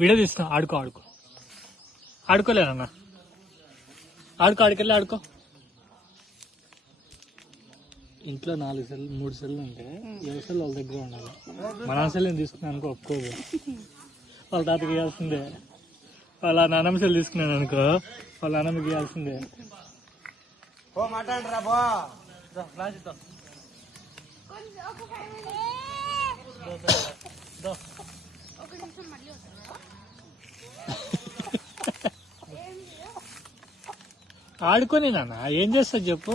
Video తీస్తున్నా. ఆడుకోలేనన్నా. ఆడుకెళ్ళి ఆడుకో. ఇంట్లో 4 సెల్లు 3 సెల్లు ఉంటే 7 సెల్లు వాళ్ళ దగ్గర ఉండాలి. మన సెల్ తీసుకున్నాను అనుకో ఒప్పుకోదు. వాళ్ళ తాతకి ఇవ్వాల్సిందే. వాళ్ళ నాన్నమ్మ సెల్ తీసుకున్నాను అనుకో వాళ్ళ నాన్నమ్మకి ఇవ్వాల్సిందే. ఆడుకొని నాన్న ఏం చేస్తా చెప్పు.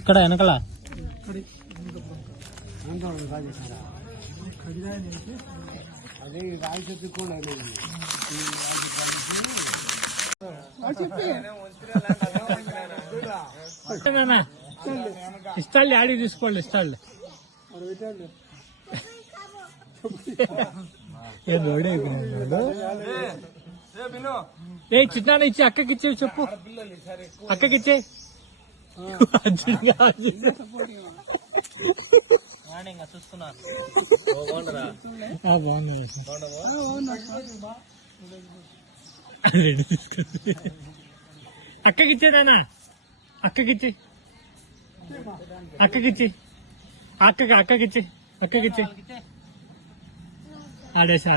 ఇక్కడ వెనకల ఇస్తాళ్ళు ఆడికి తీసుకోండి. ఇస్తాళ్ళు ఏం రోడ్ అయిపోయినాడు. ఏ చిన్నాన్న ఇచ్చి అక్కకి ఇచ్చేవి చెప్పు. అక్కకిచ్చే బాగుంది. అక్కకిచ్చేదానా? అక్కకిచ్చి అక్కకిచ్చి ఆడేసి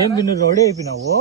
ఏం నువ్వు రౌడీ అయిపోయినావు.